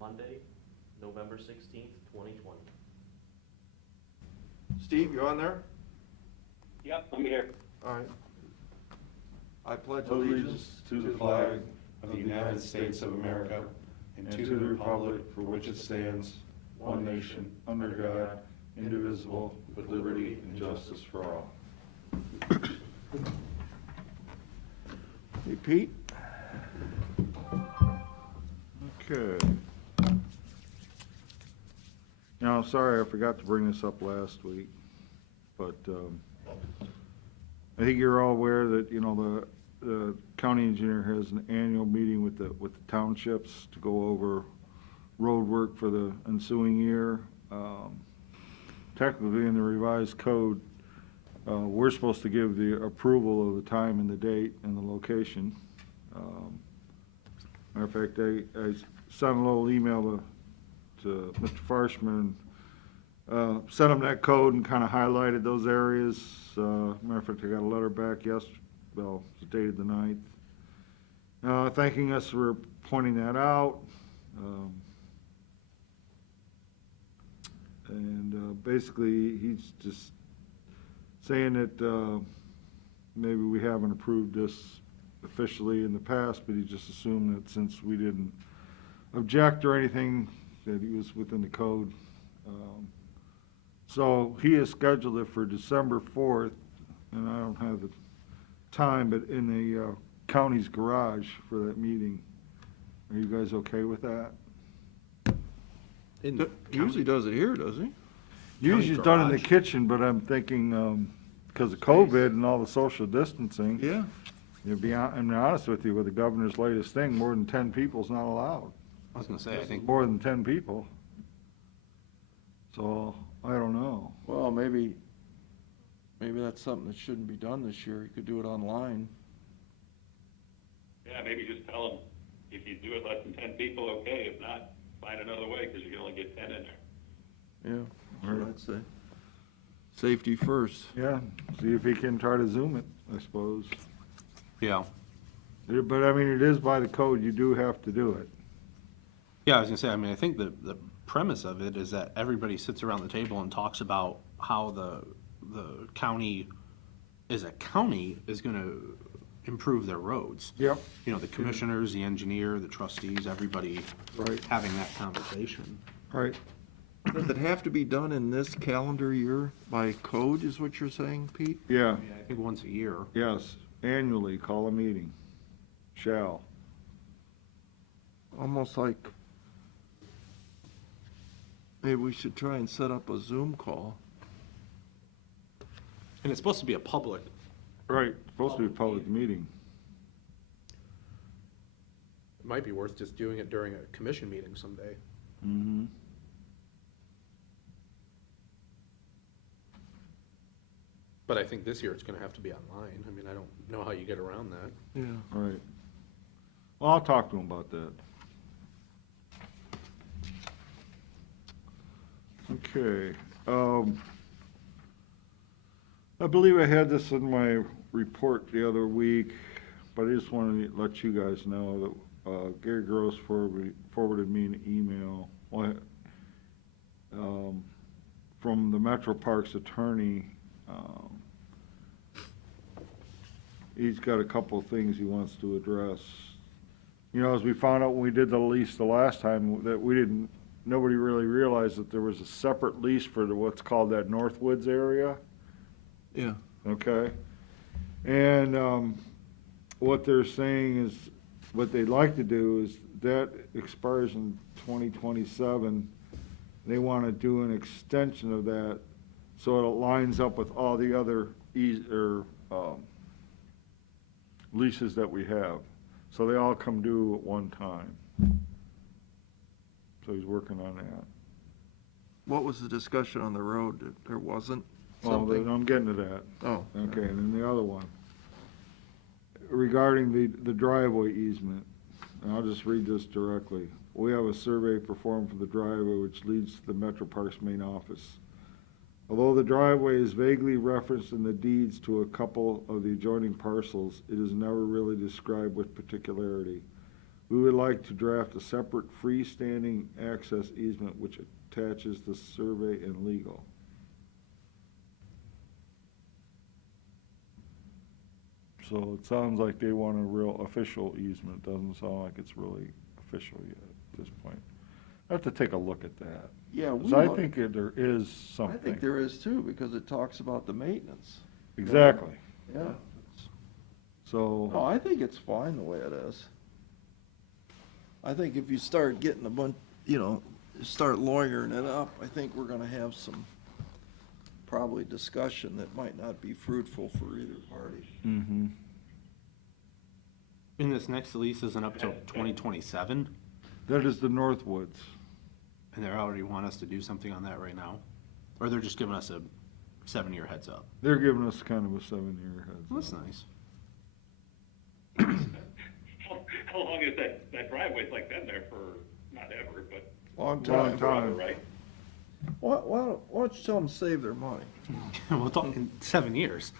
Monday, November 16th, 2020. Steve, you on there? Yep, I'm here. All right. I pledge allegiance to the flag of the United States of America and to the republic for which it stands, one nation, under God, indivisible, with liberty and justice for all. Hey, Pete? Okay. Now, I'm sorry, I forgot to bring this up last week, but I think you're all aware that, you know, the county engineer has an annual meeting with the townships to go over road work for the ensuing year. Technically, in the revised code, we're supposed to give the approval of the time and the date and the location. Matter of fact, I sent a little email to Mr. Farshman, sent him that code and kind of highlighted those areas. Matter of fact, I got a letter back yesterday, well, it's dated the 9th, thanking us for pointing that out. And basically, he's just saying that maybe we haven't approved this officially in the past, but he just assumed that since we didn't object or anything, that he was within the code. So he has scheduled it for December 4th, and I don't have the time, but in the county's garage for that meeting. Are you guys okay with that? He usually does it here, does he? Usually it's done in the kitchen, but I'm thinking, because of COVID and all the social distancing. Yeah. I'm honest with you, with the governor's latest thing, more than 10 people is not allowed. I was gonna say, I think. More than 10 people. So, I don't know. Well, maybe that's something that shouldn't be done this year. You could do it online. Yeah, maybe just tell them, if you do it less than 10 people, okay. If not, find another way, because you can only get 10 in there. Yeah, that's what I'd say. Safety first. Yeah, see if he can try to Zoom it, I suppose. Yeah. But I mean, it is by the code, you do have to do it. Yeah, I was gonna say, I mean, I think the premise of it is that everybody sits around the table and talks about how the county, as a county, is gonna improve their roads. Yep. You know, the commissioners, the engineer, the trustees, everybody Right. having that conversation. Right. Does it have to be done in this calendar year by code, is what you're saying, Pete? Yeah, I think once a year. yes, annually, call a meeting. Shall. Almost like maybe we should try and set up a Zoom call. And it's supposed to be a public. Right, supposed to be a public meeting. It might be worth just doing it during a commission meeting someday. Mm-hmm. But I think this year it's gonna have to be online. I mean, I don't know how you get around that. Yeah. Right. Well, I'll talk to him about that. Okay, I believe I had this in my report the other week, but I just wanted to let you guys know that Gary Gross forwarded me an email from the Metro Parks attorney. He's got a couple of things he wants to address. You know, as we found out when we did the lease the last time, that nobody really realized that there was a separate lease for what's called that Northwoods area. Yeah. Okay? And what they're saying is, what they'd like to do is, that expires in 2027. They want to do an extension of that so it lines up with all the other leases that we have. So they all come due at one time. So he's working on that. What was the discussion on the road? There wasn't Well, something? I'm getting to that. Oh. Okay, and then the other one, regarding the driveway easement, and I'll just read this directly. We have a survey performed for the driveway which leads to the Metro Parks main office. Although the driveway is vaguely referenced in the deeds to a couple of the adjoining parcels, it is never really described with particularity. We would like to draft a separate freestanding access easement which attaches the survey and legal. So it sounds like they want a real official easement, doesn't sound like it's really official yet at this point. I have to take a look at that, Yeah, 'cause I think there is I something. think there is too, because it talks about the maintenance. Exactly, Yeah. so. No, I think it's fine the way it is. I think if you start getting a bunch, start lawyering it up, I think we're gonna have some probably discussion that might not be fruitful for either party. Mm-hmm. And this next lease isn't up till 2027, That is the Northwoods. and they already want us to do something on that right now? Or they're just giving us a 7-year heads up? They're giving us kind of a 7-year heads Well, that's up. nice. How long is that driveway's like been there for, not ever, but Long Long time. time. right? Why don't you tell them to save their money? We'll talk in 7 years.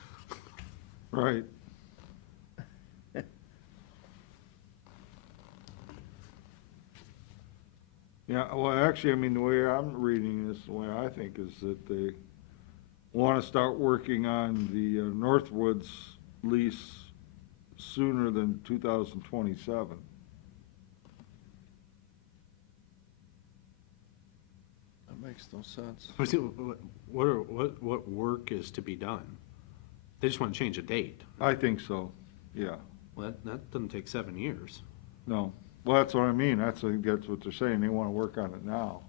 Right. Yeah, well, actually, I mean, the way I'm reading this, the way I think is that they want to start working on the Northwoods lease sooner than 2027. That makes no sense. What work is to be done? They just want to change a date. I think so, yeah. Well, that doesn't take 7 years. No, well, that's what I mean, I think that's what they're saying, they want to work on it now.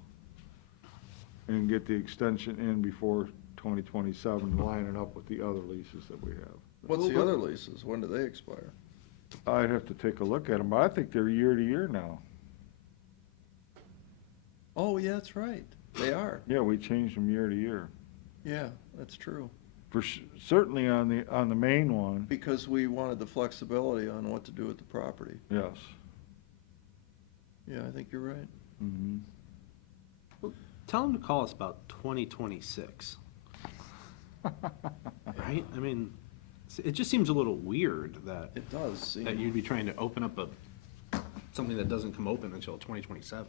And get the extension in before 2027, line it up with the other leases that we have. What's the other leases? When do they expire? I'd have to take a look at them, but I think they're year to year now. Oh, yeah, that's right. They are. Yeah, we changed them year to year. Yeah, that's true. Certainly on the main one, Because we wanted the flexibility on what to do with the property. yes. Yeah, I think you're right. Mm-hmm. Tell them to call us about 2026, right? I mean, it just seems a little weird that, It does seem. that you'd be trying to open up something that doesn't come open until 2027.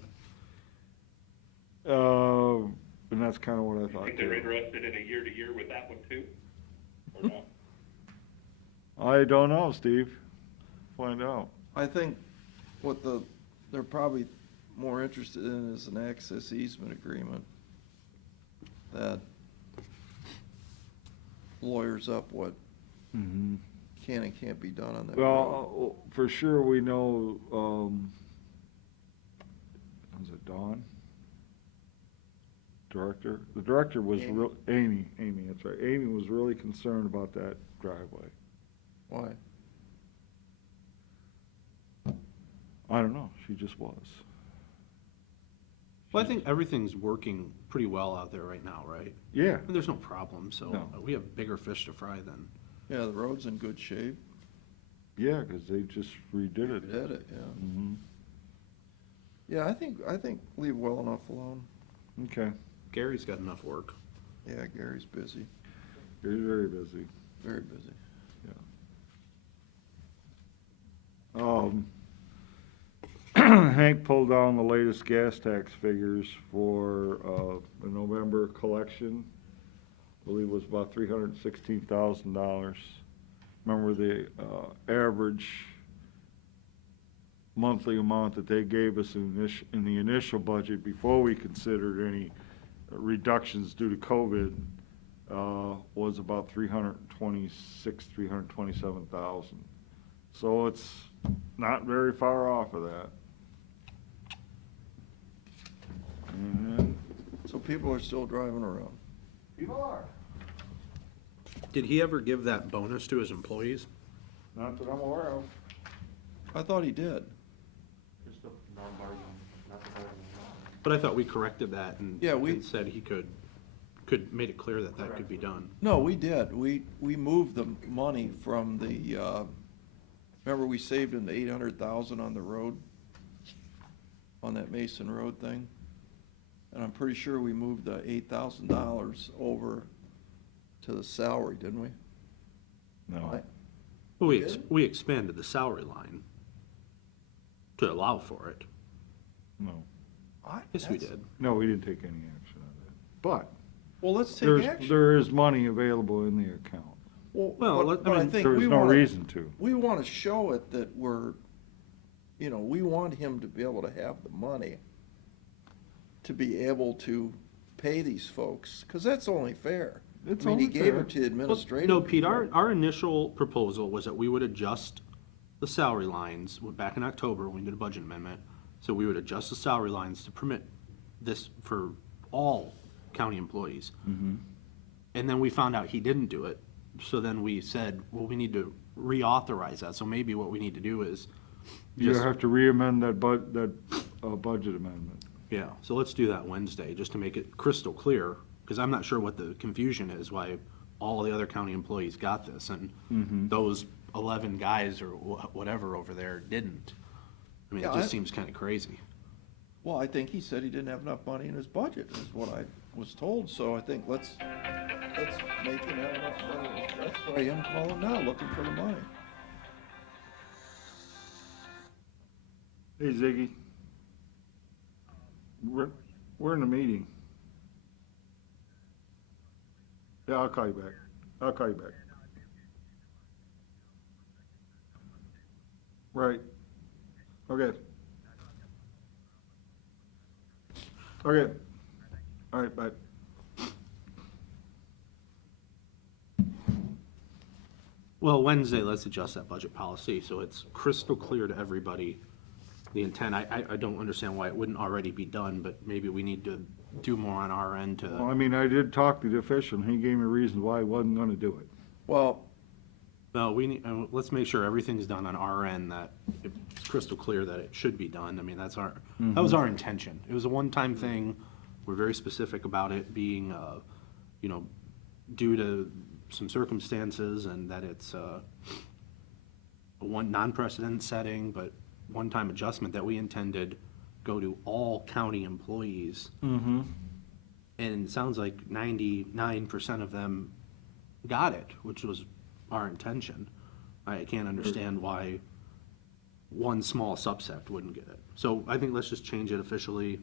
And that's kind of what I You thought think they're too. interested in a year-to-year with that one too? Or not? I don't know, Steve. Find out. I think what they're probably more interested in is an access easement agreement that lawyers up what Mm-hmm. can and can't be done on that road. Well, for sure, we know, was it Dawn? Director? The director was Amy. Amy, that's right. Amy was really concerned about that driveway. Why? I don't know, she just was. Well, I think everything's working pretty well out there right now, right? Yeah, And there's no problem, so No. we have bigger fish to fry than. Yeah, the road's in good shape. yeah, because they just redid it. We did it, yeah. Mm-hmm. Yeah, I think leave well enough alone. Okay, Gary's got enough work. Yeah, Gary's busy, you're very busy. very busy. Hank pulled down the latest gas tax figures for the November collection. I believe it was about $316,000. Remember the average monthly amount that they gave us in the initial budget before we considered any reductions due to COVID was about 327,000. So it's not very far off of that. And So people are still driving around. people are. Did he ever give that bonus to his employees? Not that I'm aware of. I thought he did. Just the non-bargaining, not the bargaining. But I thought we corrected that and Yeah, and said he could made it clear that that could be done. No, we did. We moved the money from the, remember we saved him the 800,000 on the road? On that Mason Road thing? And I'm pretty sure we moved the $8,000 over to the salary, didn't we? No. Right. Well, Did? we expanded the salary line to allow for it. No, Yes, we That's- did. no, we didn't take any action on that. But Well, let's take action. there is money available in the account. Well, But I think There we was no wanna, reason to. we wanna show it that we're, we want him to be able to have the money to be able to pay these folks, cause that's only fair. It's I mean, he only gave fair. it to administrative. No, Pete, people. our initial proposal was that we would adjust the salary lines, back in October, when we did a budget amendment, so we would adjust the salary lines to permit this for all county employees. And then we found out he didn't do it, so then we said, well, we need to reauthorize that, so maybe what we need to do is You just, have to re-amend that budget amendment. yeah, so let's do that Wednesday, just to make it crystal clear, because I'm not sure what the confusion is, why all the other county employees got this, and those 11 guys or whatever over there didn't. I mean, it Yeah, just I- seems kind of crazy. Well, I think he said he didn't have enough money in his budget, is what I was told, so I think let's make him have enough money. That's why I'm calling now, looking for the money. Hey, Ziggy. We're in a meeting. Yeah, I'll call you back. I'll call you back. Right. Okay. Okay. All right, bye. Well, Wednesday, let's adjust that budget policy, so it's crystal clear to everybody, the intent. I don't understand why it wouldn't already be done, but maybe we need to do more on our end Well, to, I mean, I did talk to the official, and he gave me reasons why he wasn't gonna do it. Well, no, we need, let's make sure everything's done on our end, that it's crystal clear that it should be done. I mean, that was our intention. It was a one-time thing. We're very specific about it being, due to some circumstances, and that it's a one non-precedent setting, but one-time adjustment that we intended go to all county employees. Mm-hmm. And it sounds like 99% of them got it, which was our intention. I can't understand why one small subset wouldn't get it. So I think let's just change it officially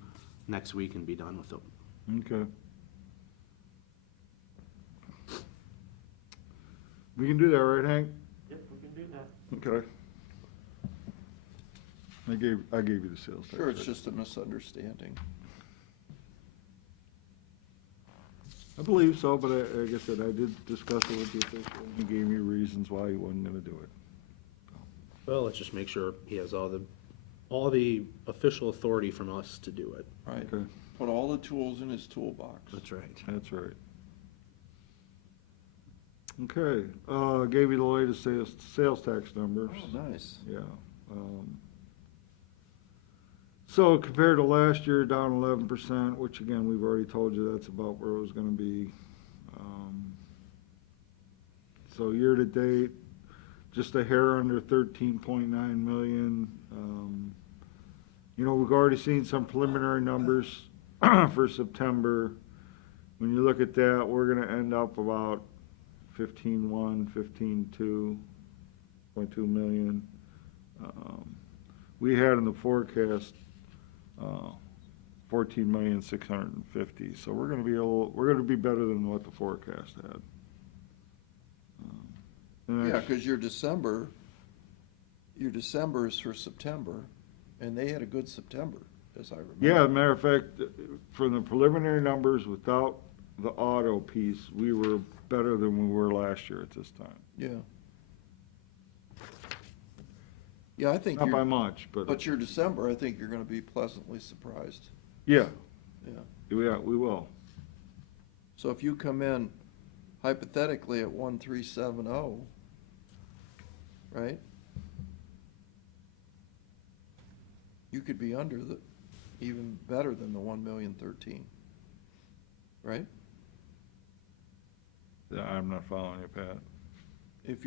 next week and be done with it. Okay. We can do that, right, Hank? Yep, we can do that. Okay. I gave you the sales tax. sure, it's right? just a misunderstanding. I believe so, but like I said, I did discuss it with the official, and he gave me reasons why he wasn't gonna do it. Well, let's just make sure he has all the official authority from us to do it. Right, Okay, put all the tools in his toolbox. That's right. that's right. Okay, gave you the latest sales tax numbers. Oh, nice. Yeah. So compared to last year, down 11%, which again, we've already told you that's about where it was gonna be. So year-to-date, just a hair under 13.9 million. We've already seen some preliminary numbers for September. When you look at that, we're gonna end up about 15.1, 15.2 million. We had in the forecast 14,650,000, so we're gonna be better than what the forecast had. And Yeah, that's- cause your December is for September, and they had a good September, as I remember. Yeah, as a matter of fact, from the preliminary numbers, without the auto piece, we were better than we were last year at this time. Yeah. Yeah, I think Not by your, much, but your December, I think you're gonna be pleasantly surprised. yeah, Yeah. we will. So if you come in hypothetically at 1,370, right? You could be under even better than the 1,013,000, right? Yeah, I'm not following you, Pat. If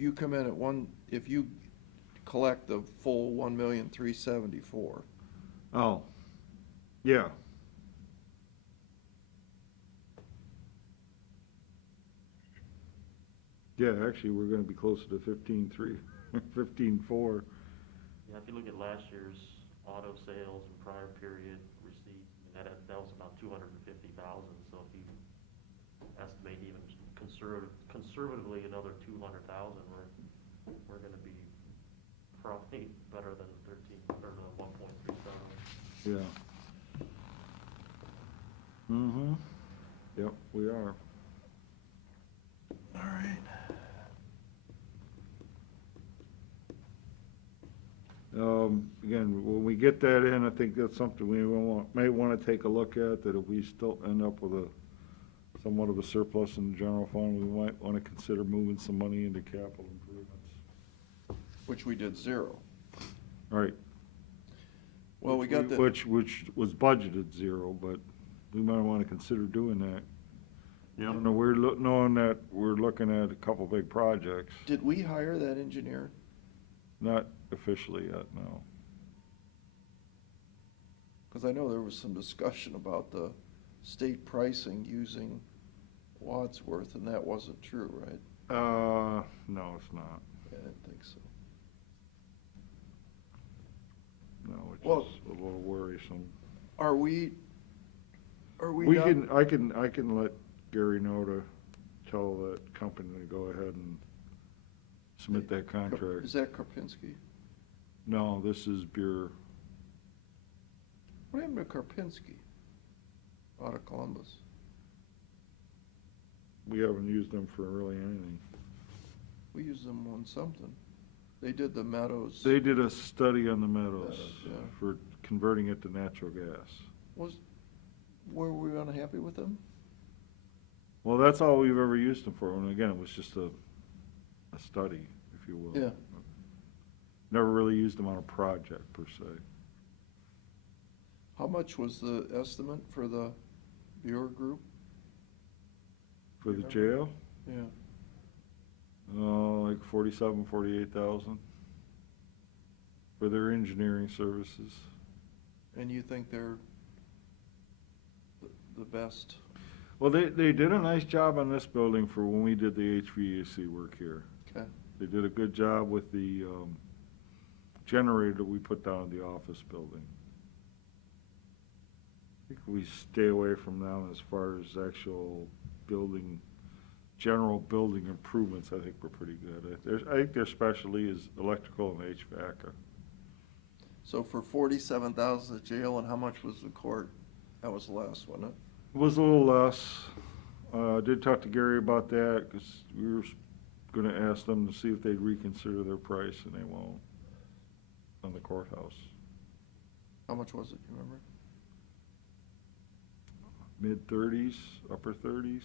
you come in at if you collect the full 1,374,000, Oh, yeah. Yeah, actually, we're gonna be closer to 15.3, 15.4. Yeah, if you look at last year's auto sales and prior period receipt, that was about 250,000, so if you estimate even conservatively another 200,000, we're gonna be probably better than 13, or the 1.37. Yeah. Mm-hmm. Yep, we are. All right. Again, when we get that in, I think that's something we may want to take a look at, that if we still end up with somewhat of a surplus in the general fund, we might want to consider moving some money into capital improvements. Which we did 0. Right. Well, we got the. Which was budgeted 0, but we might want to consider doing that. Yep. You know, knowing that we're looking at a couple big projects, Did we hire that engineer? not officially yet, no. Because I know there was some discussion about the state pricing using Wadsworth, and that wasn't true, right? No, it's not. I didn't think so. No, it's Well- just a little worrisome. Are we We not- I can let Gary know to tell that company to go ahead and submit that contract. Is that Karpinski? No, this is Buer. What happened to Karpinski out of Columbus? We haven't used them for really anything. We used them on something. They did the Meadows. They did a study on the Meadows Meadows, yeah. for converting it to natural gas. Were we unhappy with them? Well, that's all we've ever used them for, and again, it was just a study, if you will. Yeah. Never really used them on a project, per se. How much was the estimate for the Buer Group? For the Remember? jail, Yeah. like 48,000 for their engineering services. And you think they're the best? Well, they did a nice job on this building for when we did the HVAC work here. Okay. They did a good job with the generator that we put down in the office building. I think we stay away from them as far as actual building, general building improvements. I think we're pretty good. I think their specialty is electrical and HVAC. So for 47,000 the jail, and how much was the court? That was less, wasn't it? It was a little less. Did talk to Gary about that, because we were gonna ask them to see if they'd reconsider their price, and they won't, on the courthouse. How much was it, you remember? Mid-30s, upper 30s.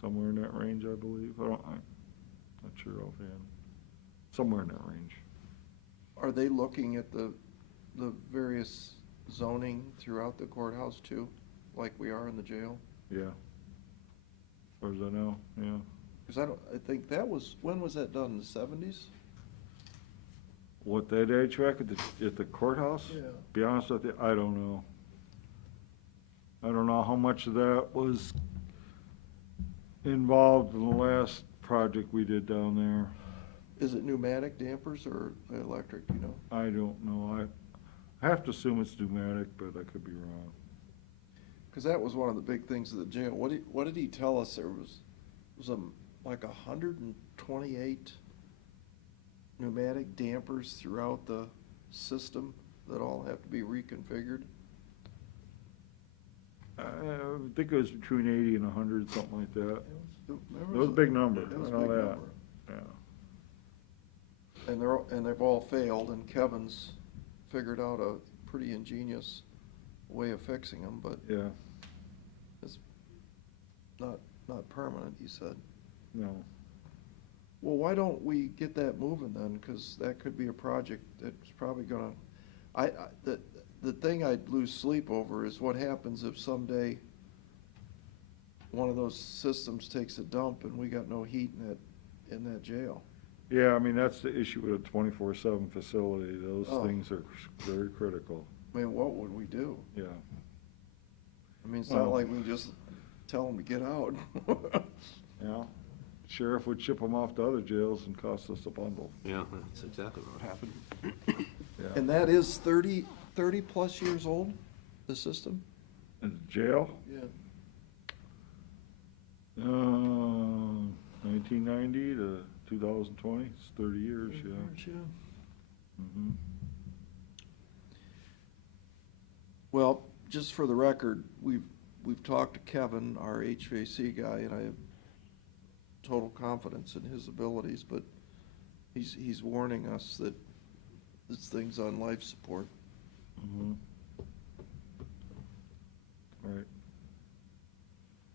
Somewhere in that range, I believe. I'm not sure offhand. Somewhere in that range. Are they looking at the various zoning throughout the courthouse too, like we are in the jail? Yeah. As far as I know, yeah. Because I think that was, when was that done, in the 70s? What, that HVAC at the courthouse? Yeah. Be honest with you, I don't know. I don't know how much of that was involved in the last project we did down there. Is it pneumatic dampers or electric, do you know? I don't know. I have to assume it's pneumatic, but I could be wrong. Because that was one of the big things of the jail. What did he tell us? There was like 128 pneumatic dampers throughout the system that all have to be reconfigured. I think it was between 80 and 100, something like that. It It was a big number, It was I a know big that. number. Yeah. And they've all failed, and Kevin's figured out a pretty ingenious way of fixing them, but Yeah, it's not permanent, he said. no. Well, why don't we get that moving then? Because that could be a project that's probably gonna, the thing I'd lose sleep over is what happens if someday one of those systems takes a dump and we got no heat in that jail. Yeah, I mean, that's the issue with a 24/7 facility. Those Oh. things are very critical. I mean, what would we do? Yeah. I mean, it's not Well- like we can just tell them to get out. Yeah. Sheriff would ship them off to other jails and cost us a bundle. Yeah, that's exactly what happened. Yeah. And that is 30+ years old, the system? In the jail, Yeah. 1990 to 2020, it's 30 years, yeah. Mhm. Well, just for the record, we've talked to Kevin, our HVAC guy, and I have total confidence in his abilities, but he's warning us that this thing's on life support. Mhm. Right.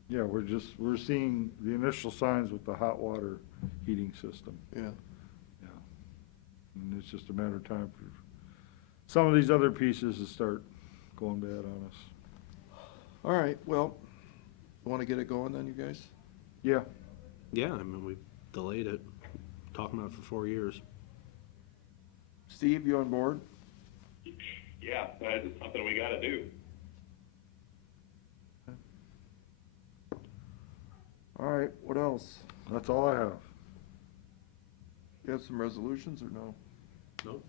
Yeah, we're seeing the initial signs with the hot water heating system. Yeah. Yeah. And it's just a matter of time for some of these other pieces to start going bad on us. All right, well, want to get it going then, you guys? Yeah, Yeah, I mean, we've delayed it, talking about it for 4 years. Steve, you on board? Yeah, that's something we gotta do. All right, what else? that's all I have. You have some resolutions or no? Nope.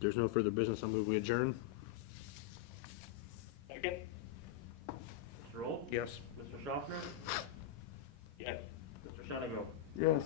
There's no further business, I move we adjourn. Second? Mr. Roll? Yes. Mr. Schaffner? Yes. Mr. Shenigo? Yes.